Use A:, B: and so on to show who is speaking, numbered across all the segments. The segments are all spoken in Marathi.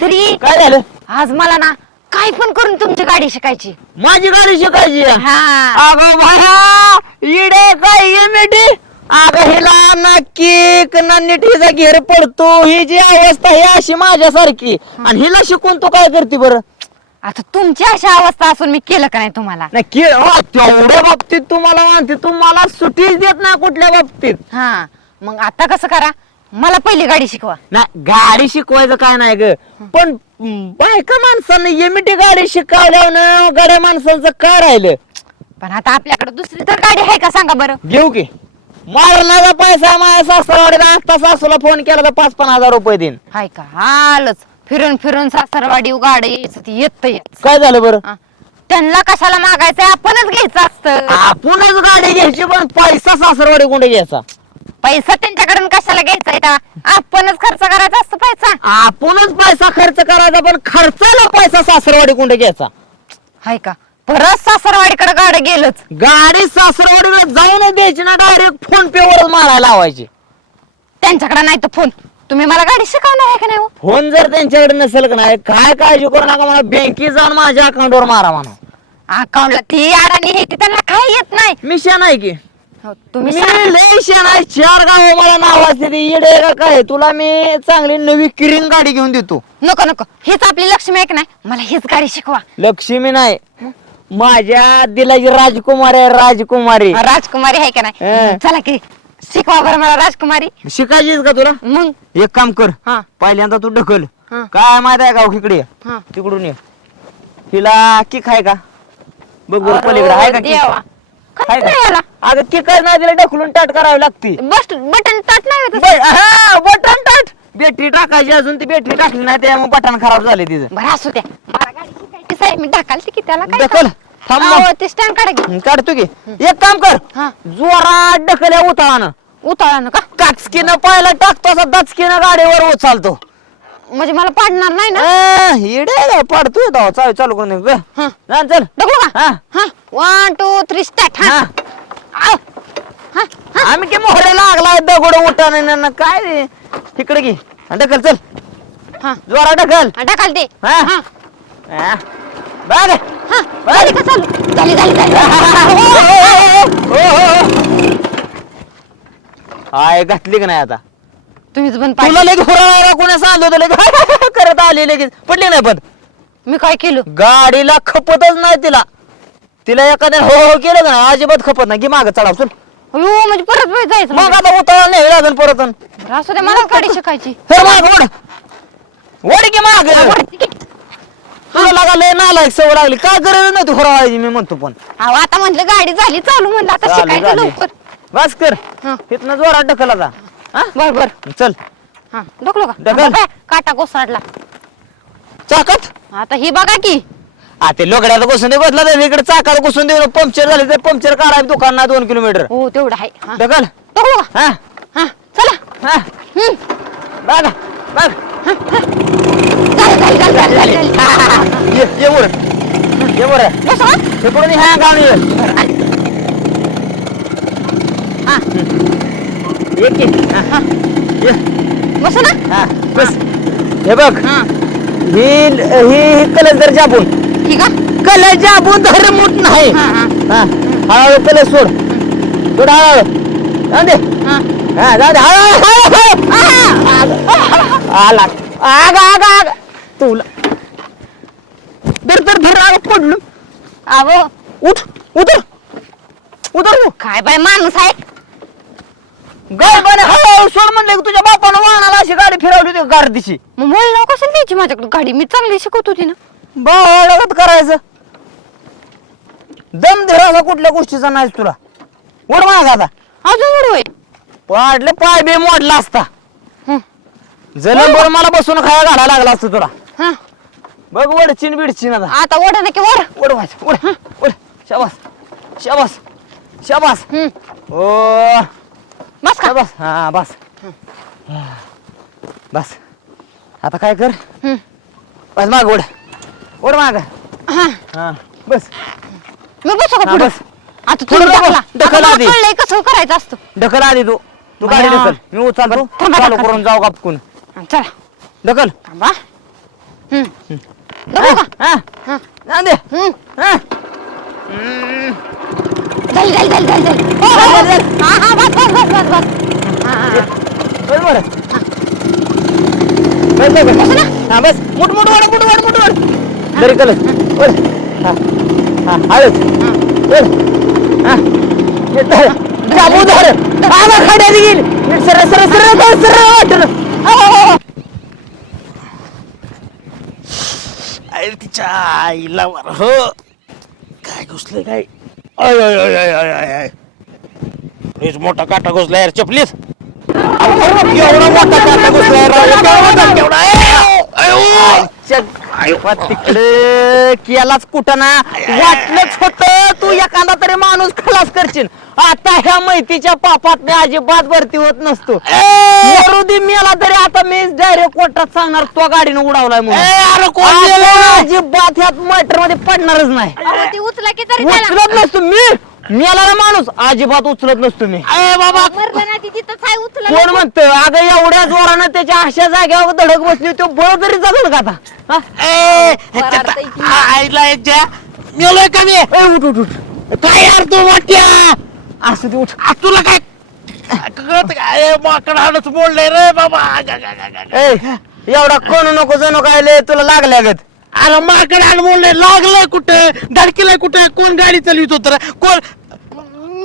A: मिस्त्री
B: काय झालं?
A: आज मला ना काय पण करून तुमची गाडी शिकायची.
B: माझी गाडी शिकायची? आहे.
A: हा.
B: अगं भाया इडे काय येमिटी अगं हिला ना केक ना नीट हिचा घेर पडतो. ही जी अवस्था ही अशी माझ्यासारखी. आणि हिला शिकून तू काय करते बरं?
A: आता तुमची अशा अवस्था असून मी केलं का नाही तुम्हाला?
B: हो, तेवढ्या बाबतीत तुम्हाला मानते. तुम्हाला सुटीच देत नाही कुठल्या बाबतीत.
A: हा. मग आता कसं करा? मला पहिली गाडी शिकवा.
B: नाही गाडी शिकवायचं काय नाही ग. पण बायका माणसानं येमिटी गाडी शिकावल्यावर गाड्या माणसांचं काय राहिलं?
A: पण आता आपल्याकडे दुसरी तर गाडी आहे का सांगा बरं?
B: घेऊ की. मारण्याचा पैसा माझ्या सासरवाडीला आता सासूला फोन केला तर पाच पाच हजार रुपये देईन.
A: हाय का? आलंच. फिरून फिरून सासरवाडी गाडी यायचं ते येत येत
B: काय झालं बरं?
A: त्यांना कशाला मागायचं आपणच घ्यायचं असतं.
B: आपणच गाडी घ्यायची पण पैसा सासरवाडी कोणते घ्यायचा?
A: पैसा त्यांच्याकडून कशाला घ्यायचा का? आपणच खर्च करायचा असतो पैसा.
B: आपणच पैसा खर्च करायचा पण खर्चाला पैसा सासरवाडी कोणते घ्यायचा.
A: हाय का? परत सासरवाडीकडे गाडी गेलच.
B: गाडी सासरवाडीला जाऊनच द्यायची ना डायरेक्ट फोन पे वरच मारायला लावायची.
A: त्यांच्याकडे नाही तर फोन तुम्ही मला गाडी शिकवणार आहे का नाही हो?
B: फोन जर त्यांच्याकडे नसेल का नाही काय काळजी करू नका मला बँकेत जाऊन माझ्या अकाउंटवर मारा म्हणा.
A: अकाउंटला ती अडाणी हे ती त्यांना काही येत नाही.
B: मी शान आहे की.
A: हो, तुम्ही
B: मी. लय आहे चार गाव मला नाव असते ते येडे का काय तुला मी चांगली नवी किरिंग गाडी घेऊन देतो.
A: नको नको. हेच आपली लक्ष्मी आहे का नाही? मला हीच गाडी शिकवा.
B: लक्ष्मी नाही. माझ्या दिलाची राजकुमारी आहे राजकुमारी.
A: राजकुमारी आहे का नाही?
B: हं.
A: चला की शिकवा बरं मला राजकुमारी.
B: शिकायचीच का तुला?
A: मग?
B: एक काम कर.
A: हा.
B: पहिल्यांदा तू ढकल.
A: हा.
B: काय माहीत आहे का इकडे? ये.
A: हा.
B: तिकडून ये. हिला किक आहे का? बघ बरं पलीकडे आहे का
A: अरे
B: किक?
A: देवा. काय नाही याला?
B: अगं नाही तिला ढकलून टाट करावी लागते.
A: बस बटन टाट नाही होत
B: हा, बटन टाट बॅटरी टाकायची अजून ती बॅटरी टाकली नाही त्यामुळे बटन खराब झाले तिचं.
A: बरं असू द्या. मला गाडी शिकायची साहेब मी ढकालते की त्याला काय
B: ढकल. थांब मग.
A: अहो, ते स्टँड काढा की.
B: हं, काढतो की. एक काम कर.
A: हा.
B: जोरात ढकल्या उताळानं
A: उताळा का?
B: काचकीनं पायला टाकतो असं दचकीनं गाडीवर उचलतो.
A: म्हणजे मला पाडणार नाही ना?
B: हिडे पडतोय तो. चालू चालू करून दे.
A: हा.
B: जा, चल.
A: ढकलू का?
B: हा.
A: हा. वन टू थ्री स्टार्ट हा.
B: हा.
A: हा
B: आम्ही की मोहरे लागलाय दगड उठाने काय रे? तिकडे घे. ढकल चल.
A: हा.
B: जोरा ढकल.
A: हा, ढकलते
B: हा.
A: हा.
B: हा. बघ.
A: हा. झाली का चालू? झाली झाली झाली.
B: हाय घातली का नाही आता?
A: तुम्हीच बंद
B: तुला लगेच हुराळा कोणी सांगतो लगेच करत आली लगेच. पडली नाही पण.
A: मी काय केलं?
B: गाडीला खपतच नाही तिला. तिला एखाद्या हो हो केलं का नाही? अजिबात खपत नाही. की माग चढाव चल.
A: अयो म्हणजे परत वेळ जायचं
B: मग
A: म्हणजे.
B: आता उतळा नाही लागेल परत
A: बरं, असू द्या मला गाडी शिकायची.
B: हे माग ओढ. ओढ की माग. तुला लागा लय नालायक सवय लागली. काय गरज नाही तू हुराळायची मी म्हणतो पण.
A: अहो आता म्हटलं गाडी झाली चालू म्हणलं आता शिकायचं. लवकर.
B: बस कर
A: हा.
B: इथनं जोरात ढकला जा हा?
A: बर बर.
B: चल.
A: हा ढकलो का?
B: ढकल.
A: बघा, काटा कोसळला.
B: चाकात?
A: आता ही बघा की.
B: आ ते लोकड्यात घुसून बसला तर इकडे चाकात घुसून दे पंक्चर झाले तर पंक्चर काढाय दुकान ना दोन किलोमीटर.
A: हो तेवढं आहे. हा.
B: ढकल.
A: ढकलो का?
B: हा.
A: हा चला.
B: हा.
A: हम्म.
B: बघ बघ.
A: झाली झाली झाली झाली झाली झाली. हा, हा, हा.
B: ये ये वर. ये वर.
A: बस हा.
B: इकडून ह्या गाव ये.
A: बरं, आली. हा,
B: ये की हा, हा. ये.
A: बसू ना.
B: हा बस. हे. बघ.
A: हा.
B: ही कलर जर जाबून.
A: ठीक आहे.
B: कलर जाबून धर मुठ नाही.
A: हा हा.
B: हा. हळूहळू सोड. सोड हळूहळू. जाऊ दे.
A: हा.
B: हा जाऊ दे. हळूहळू हळूहळू. आला. आग आग आग. तुला. धर धर धर. आग पडलो.
A: अहो
B: उठ उतर. उतर तू.
A: काय बाय माणूस आहे.
B: गाय बने हळूहळू सोड म्हणले की तुझ्या बापानं वाहनाला अशी गाडी फिरवली होती गारदीशी.
A: मग मला नाव कशाला द्यायची माझ्याकडे? गाडी मी चांगली शिकवत होती ना.
B: बाळगत करायचं. दम धरायचा कुठल्या गोष्टीचा नाही तुला. उड माग आता.
A: अजून उडवय
B: वाढले पाय बे मोडला असता. जलम मला बसून खाया घालायला लागला असतं तुला.
A: हा.
B: बघ वडचिन बिडचिन आता.
A: आता ओढा ना की वर
B: उड व्हायचं उड उड शाबास शाबास. ओ.
A: बस का
B: शाबास हा बस बस आता काय कर
A: हम्म.
B: बस माग उड उड माग
A: हा
B: हा बस
A: मी बसू का
B: हा,
A: पुढे
B: बस.
A: आता
B: पुढं
A: तुम्ही
B: नको.
A: ढकला.
B: ढकल
A: आता मला
B: आधी.
A: कळलंय कसं करायचं असतं
B: ढकल आधी तू तू गाडी
A: बाया.
B: ढकल मी उचलतो
A: थांबा,
B: चालू
A: ढकल.
B: करून जाऊ कापकून
A: हा, चला
B: ढकल
A: थांबा हम्म. बघू का?
B: हा
A: हा.
B: जाऊ दे
A: हम्म.
B: हा.
A: चल चल चल चल चल. हो, हो, हो. हा. हा बस बस बस बस बस. हा, हा, हा.
B: बस बरं. बस बस बस. हा बस. मुठ मुठ वाढ मुठ वाढ मुठ वाढ दरी कलच बोल. हा हा हळद बोल. हा. हे धर. जाबू धर. आला खड्यात गेली नीट सरळ सरळ सरळ सरळ सरळ वाटलं
C: अरे तिच्या आईला वर. हो. काय घुसले काय? आय आय आय आय आय आय अय लयच मोठा काटा घुसला यार चपलीत
B: एवढा मोठा काटा घुसला यार केवढा केवढा? तिकडे केलाच कुठं ना? वाटलंच होत तू एखादा तरी माणूस खलास करशील. आता ह्या मैतीच्या पापात मी अजिबात भरती होत नसतो. मरू दे मेला तरी आता मी डायरेक्ट कोर्टात सांगणार तो गाडीने उडावलाय म्हणून.
C: अरे कोण
B: आता
C: गेलं?
B: अजिबात ह्यात मॅटरमध्ये पडणारच नाही.
A: अहो, ती उचला की तरी त्याला.
B: उचलत नसतो मी! मेला माणूस अजिबात उचलत नसतो मी.
C: अय बाबा.
A: मरलं नाही ती तिथंच आहे उचला
B: कोण म्हणतं अगं एवढ्या जोरानं त्याच्या अशा जागेवर धडक बसली तो बळ तरी जगल का आता? हा?
C: ए ह्याच्यात
A: की.
C: आईला याच्या मेलोय का मी?
B: ए, उठ उठ उठ.
C: काय यार तू वाट्या
B: असं ते उठ.
C: आ, तुला काय कळत काय माकड हाडच बोललंय रे बाबा. गा, गा, गा, गा, गा.
B: ए एवढा कोण नको जणू काय लय तुला लागल्या गत
C: अरे माकड हाड बोललंय लागलंय कुठे? धडकीलाय कुठे? कोण गाडी चालवित होत रे? कोण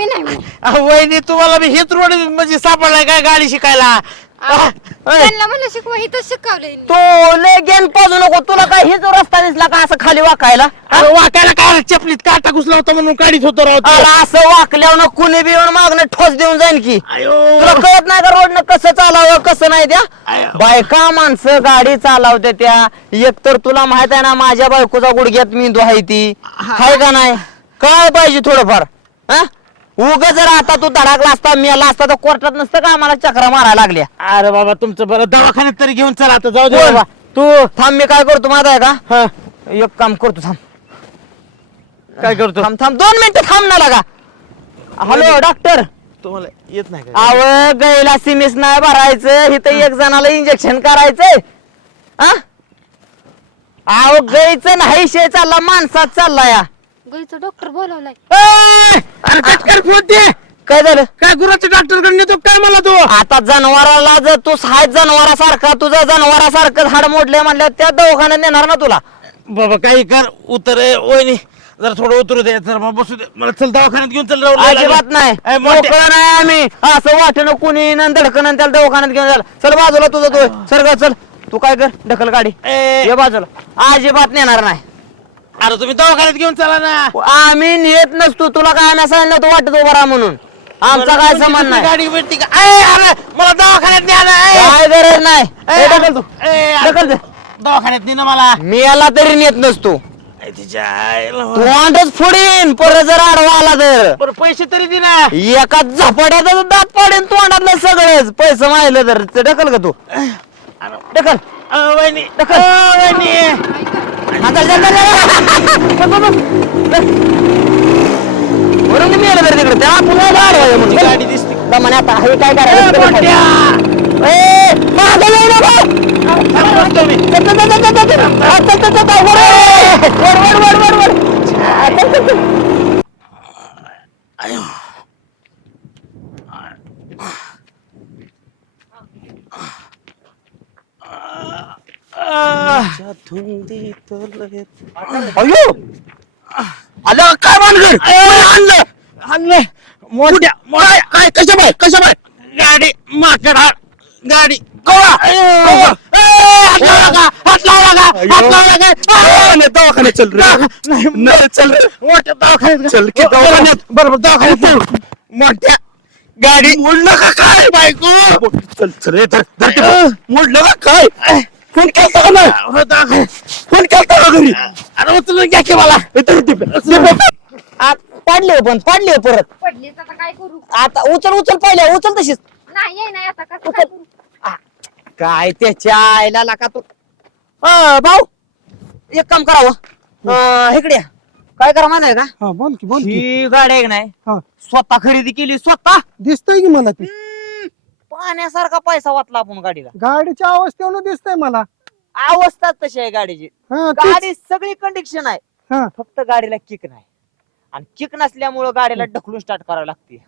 A: मी नाही मी.
C: अहो, वहिनी तुम्हाला बी हेच रोड म्हणजे सापडलाय काय गाडी शिकायला.
A: त्यांना शिकवा शिकवलंय मी.
B: तो लय गेन पाजू नको तुला काय हेच रस्ता दिसला का असं खाली वाकायला
C: अरे वाकायला काय चपलीत काटा घुसला होता म्हणून गाडीत होतो राव ते.
B: अरे असं वाकल्यावर कुणी बी येऊन मागणं ठोस देऊन जाईन की
C: आयो.
B: तुला कळत नाही का रोडनं कसं चालावं कसं नाही त्या
C: आयो.
B: बायका माणसं गाडी चालवते त्या एक तर तुला माहीत आहे ना माझ्या बायकोचा गुडघ्यात मेंदू आहे ती हाय का नाही काय पाहिजे थोडंफार हा उग जर आता तू धडाकला असता मेला असता तर कोर्टात नसतं का आम्हाला चक्रा मारायला लागल्या?
C: अरे बाबा तुमचं बरं दवाखान्यात तरी घेऊन चला आता जाऊ दे.
B: बोल.
C: बाबा
B: तू थांब मी काय करतो माहीत आहे का?
C: हा.
B: एक काम करतो थांब.
C: काय करतो?
B: थांब थांब दोन मिनिटं थांब ना लागा. Hello doctor.
C: तुम्हाला येत नाही का?
B: अव गायला सिमेस नाही भरायचं इथं एक जणाला इंजेक्शन करायचंय. हा? अहो गायचं नाही शे चालला माणसात चालला या
A: गाईचं डॉक्टर बोलवलाय.
C: अरे कटकर फोन दे
B: काय झालं?
C: काय गुराच्या डॉक्टरकडे नेतो काय मला तो?
B: आता जनावराला जर तू साहेब जनावरासारखा तुझं जनावरासारखं झाड मोडले म्हणल्या त्या दवाखान्यात नेणार ना तुला.
C: बाबा काही कर. उतर ए, वहिनी. जरा थोडं उतरू दे. जरा मला बसू दे. मला चल दवाखान्यात घेऊन चल राव,
B: अजिबात. नाही.
C: ए, मोठे-
B: मोकळं नाही आम्ही. असं वाटणं कुणी धडकन त्याला दवाखान्यात घेऊन जायला. चल बाजूला तुझं तू. सरगा चल. तू काय कर? ढकल गाडी.
C: ए,
B: ये बाजूला. अजिबात नेणार नाही.
C: अरे तुम्ही दवाखान्यात घेऊन चला ना.
B: आम्ही नेत नसतो. तुला काय आम्ही सांगितलं तू वाटत उभा राहा म्हणून. आमचा काय संबंध नाही.
C: गाडी भेटती का? ए, अरे मला दवाखान्यात न्या ना ए.
B: काय गरज नाही.
C: ए,
B: ए, ढकल तू.
C: ए,
B: ढकल दे.
C: दवाखान्यात ने ना मला.
B: मी याला तरी नेत नसतो.
C: ए, तिच्या आईला
B: तू अंडच फोडीन. परत जर आडवा आला तर.
C: बरं पैसे तरी दे ना.
B: एका झपाट्यात दात पाडेन तोंडातलं सगळंच. पैसे माहिलं तर. ते ढकल का तू? ढकल.
C: अ, वहिनी. अ, वहिनी.
B: चल, चल, चल. वरून मी आलं तर तिकडे त्या पुन्हा आडवा म्हणून
C: गाडी दिसते
B: दमाने आता हे काय करायचं
C: मोठ्या.
B: ए, मागं.
C: थांब म्हणतो मी.
B: चल, चल, चल, चल, चल, चल. हा, चल, चल, चल, चल, वर, वर, वर, वर, वर. हा, चल, चल, चल.
C: आयो.
B: अयो! आलं काय मानगड
C: आणलं! आणलं. मोठ्या मोठ्या काय? कशा बाय कशा बाय गाडी. माकड गाडी का? दवाखान्यात चल रे. नाही. चल मोठ्या दवाखान्यात चल की दवाखान्यात. बरोबर दवाखान्यात चल. मोठ्या गाडी मोडलं का काय? बायको. चल चल. मोडलं का काय? फोन केलता का नाही? फोन केलता का घरी? अरे उचलून घ्या की मला.
B: आत पाडले हो पण पाडले हो परत.
A: पडलीच आता काय करू?
B: आता उचल उचल पहिले उचल तशीच.
A: नाही ये नाही आता कसं काय करू?
B: काय त्याच्या आईला लाका तू. अ, भाऊ एक काम करावं अ, इकडे या. काय करा माहिती आहे का?
D: हा बोल की बोल की.
B: ही गाडी आहे का नाही?
D: हा.
B: स्वतः खरेदी केली स्वतः?
D: दिसतंय की मला ते?
B: पाण्यासारखा पैसा वाटला आपण गाडीला.
D: गाडीच्या अवस्थेवरून दिसतंय मला.
B: अवस्था तशी आहे गाडीची.
D: हा, तेच.
B: गाडी सगळी कंडिशन आहे.
D: हा.
B: फक्त गाडीला किक नाही. आणि किक नसल्यामुळं गाडीला ढकलून स्टार्ट करावी लागते.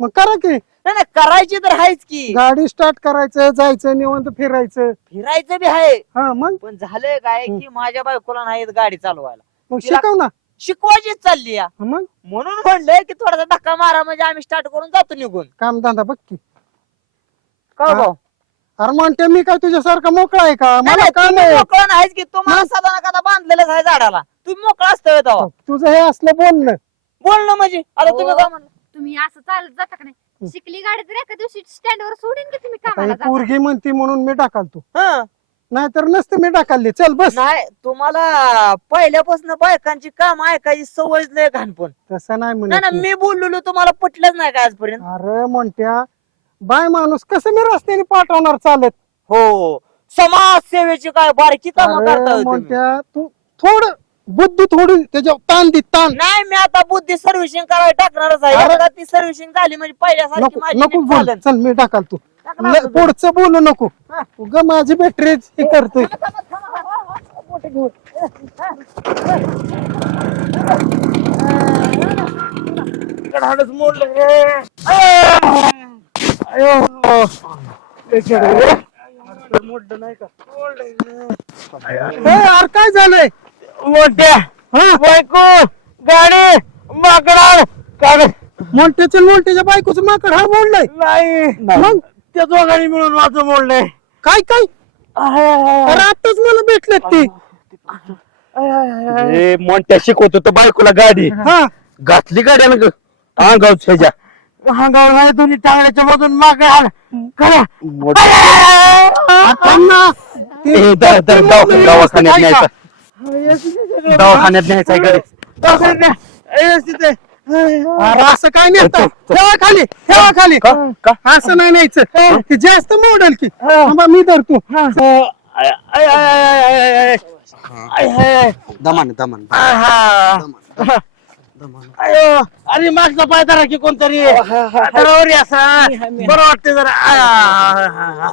D: मग करा की.
B: नाही नाही, करायची तर आहेच की.
D: गाडी स्टार्ट करायचं जायचं निवांत फिरायचं.
B: फिरायचं बी आहे.
D: हा मग?
B: पण झालंय काय की माझ्या बायकोला नाही येत गाडी चालवायला.
D: मग
B: तिला-
D: शिकव ना.
B: शिकवायचीच चालली या.
D: मग?
B: म्हणून म्हणलंय की थोडासा धक्का मारा म्हणजे आम्ही स्टार्ट करून जातो निघून.
D: काम धंदा बघ की.
B: का. भाऊ?
D: अरे म्हणते मी काय तुझ्यासारखा मोकळा आहे का?
B: नाही,
D: मला
B: नाही,
D: काम
B: तुम्ही
D: आहे.
B: मोकळं नाहीच की तुम्हाला
D: मग?
B: साधा कदा बांधलेलंच आहे झाडाला. तुम्ही मोकळा असतोय तेव्हा.
D: तुझं हे असलं बोलणं.
B: बोलणं म्हणजे? आता तुम्ही
A: हो.
B: काय म्हणलं
A: तुम्ही असं चालत जाता का नाही? शिकली गाडी तर एका दिवशी स्टँड वर सोडून की तुम्ही कामाला
D: ही
A: जाता.
D: पोरगी म्हणती म्हणून मी टाकालतो
B: हं.
D: नाहीतर नसते मी टाकाली चल बस.
B: नाही तुम्हाला पहिल्यापासून बायकांची काम ऐकायची सवयच नाही घाणपण
D: तसं नाही
B: नाही ना
D: म्हणत
B: मी बोललेलो तुम्हाला पटलंच नाही का आजपर्यंत?
D: अरे म्हणत्या बाय माणूस कसं मी रस्त्याने पाठवणार चालत?
B: हो समाज सेवेची काय बारकी कामं
D: अरे
B: करता हो तुम्ही.
D: म्हणत्या तू थोडं बुद्धी थोडी त्याच्या ताण दे ताण.
B: नाही मी आता बुद्धी सर्व्हिसिंग करायला टाकणारच आहे.
D: अरे.
B: एकदा ती सर्व्हिसिंग झाली म्हणजे पहिल्यासारखी
D: नको
B: माझी
D: नको
B: नीट
D: बोल.
B: चालेल.
D: चल मी टाकाल तू.
B: टाकणार
D: ल-
B: होतो.
D: पुढचं बोलू नको. उग माझी बॅटरी हे करतोय.
C: मोडलं रे. अयो. मोडलं नाही का
D: ए, अरे काय झालंय?
C: मोठ्या. बायको गाडी माकडा काढ
D: मोठ्याच्या मोठ्याच्या बायकोचं माकड हा मोडलाय.
C: नाही.
D: मग
C: त्या दोघांनी मिळून माझं मोडलंय.
D: काय काय? अरे आताच मला भेटलेत ते.
C: ए मोठ्या शिकवत होतो बायकोला गाडी.
D: हा.
C: घातली गाड्यानं अंगाव त्याच्या अंगावर नाही दोन्ही टांगड्याच्या मधून मागे आला.
D: ते-
C: द- द- दवा-
D: ते-
C: दवाखान्यात? न्यायचा. दवाखान्यात न्यायचा गाडी
D: अरे असं काय नाही आता. ठेवा खाली ठेवा खाली.
C: का? का?
D: असं नाही न्यायचं. ते जास्त मोडल की. थांबा, मी धरतो.
E: दमान दमान
C: अयो अरे मागचा पाय धरा की कोणतरी धरावर ये असा. बरं वाटते जरा. आ.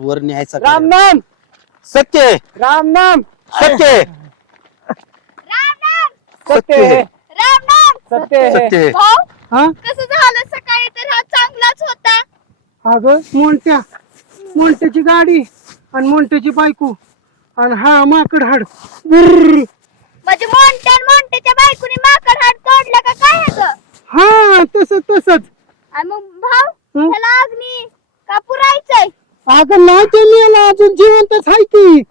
E: वर न्यायचा
C: राम नाम. सत्य. राम नाम. सत्य.
A: राम राम
C: सत्य.
A: राम राम
C: सत्य.
E: सत्य.
A: भाऊ
D: हा?
A: कसं झालं सकाळी? तर हा चांगलाच होता.
D: अगं मोंट्या. मोंट्याची गाडी आणि मोंट्याची बायको. आणि हा माकड हाड.
A: म्हणजे मोंट्या मोंट्याच्या बायकोनी माकड हात तोडलं का काय ग?
D: हा तसच तसच.
A: आणि मग भाऊ
D: हं?
A: त्याला अग्नी का पुरायचंय?
D: अगं नाही ते मेला अजून जिवंतच आहे की.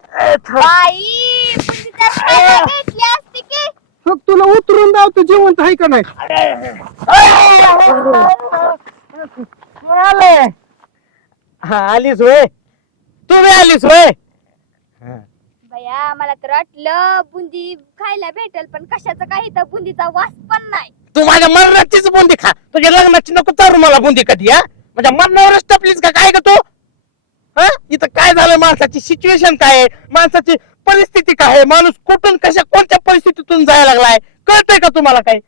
A: बाई ती खायला भेटली असती की?
D: फक्त तुला उतरून दावतो जिवंत आहे का नाही?
C: हा आलीस होय? तुम्ही आलीस होय?
A: बया मला तर वाटलं बुंदी खायला भेटेल पण कशाचं काही तर बुंदीचा वास पण नाही
C: तू माझ्या मरणाचीच बुंदी खा तुझ्या लग्नाची नको चालू मला बुंदी कधी हा म्हणजे मरणावरच टपलीस का काय ग तू हा इथं काय झालं माणसाची सिच्युएशन काय आहे माणसाची परिस्थिती काय आहे माणूस कुठून कशा कोणत्या परिस्थितीतून जायला लागलाय कळतंय का तुम्हाला काय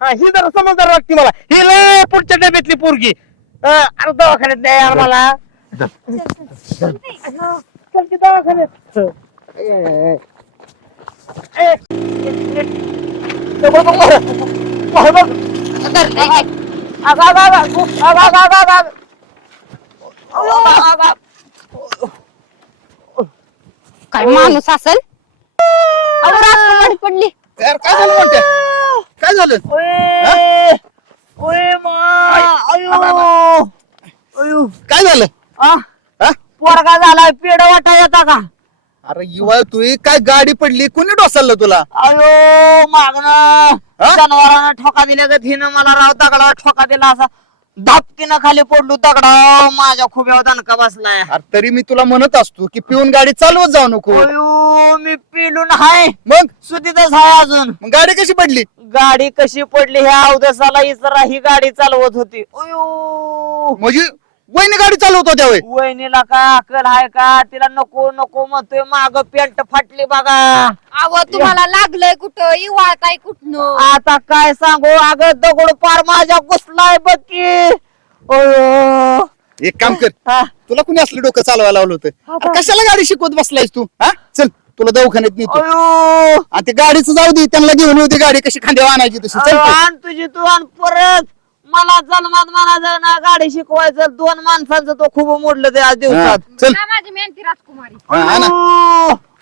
C: हा ही जरा समजदार वाटते मला ही लय पुढच्या डब्यातली पोरगी हा, अरे दवाखान्यात द्या यार मला चल की दवाखान्यात
A: काय माणूस असेल? अहो, राजकुमारी पडली.
E: यार काय झालं म्हणते? काय झालं?
C: हा?
E: काय झालं? हा?
C: पोरगा झाला पेड वाटा येता का?
E: अरे युवा तू ही काय गाडी पडली? कोणी डोसाललं तुला?
C: अयो मागणं.
E: हा?
C: जनावरांना ठोका दिल्या गत हिनं मला राव दगडा ठोका दिला असा. धापकीनं खाली पडलो दगडा माझ्या खुब्यावर दणका बसलाय.
E: अरे तरी मी तुला म्हणत असतो की पिऊन गाडी चालवत जाऊ नको.
C: अयो मी पिलून हाय.
E: मग?
C: सुधीतच हाय अजून.
E: मग गाडी कशी पडली?
C: गाडी कशी पडली ह्या अवदसाला इसरा ही गाडी चालवत होती. अयो.
E: म्हणजे वहिनी गाडी चालवतो त्यावेळी
C: वहिनीला का अक्कल हाय का? तिला नको नको म्हणतोय माग पेंट फाटली बघा.
A: अहो तुम्हाला लागलंय कुठं? इवाळताय कुठनं?
C: आता काय सांगू? अगं दगड पार माझ्या घुसलाय बघ की. अयो
E: एक काम कर.
B: हा.
E: तुला कुणी असलं डोकं चालवायला लावलं होतं? अरे कशाला गाडी शिकवत बसलायस तू? हा? चल तुला दवाखान्यात नेतो.
B: अयो
E: आणि ते गाडीचं जाऊ दे त्यांना घेऊन येऊ दे गाडी कशी खांद्यावर आणायची तशी. चल
B: अयो,
E: तू.
B: आण तुझी तू आण परत. मला जन्मात म्हणायचं ना गाडी शिकवायचं दोन माणसांचं तो खूप मोडलं ते आज
E: हा,
B: दिवसात.
E: चल.
A: माझी मेहनती राजकुमारी.
E: हा, हा ना.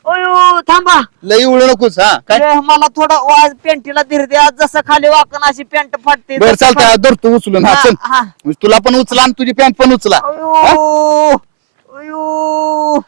B: अयो, अयो थांबा.
E: लई उळू नकोस हा काय?
B: ए, मला थोडं वाज पेंटीला धीर दे आज जसं खाली वाकन अशी पॅन्ट फाटते
E: बर
B: तसं
E: चालतंय धरतो उचलून. हा
B: हा, हा.
E: तुला पण उचला आणि तुझी पॅन्ट पण उचला.
B: अयो अयो.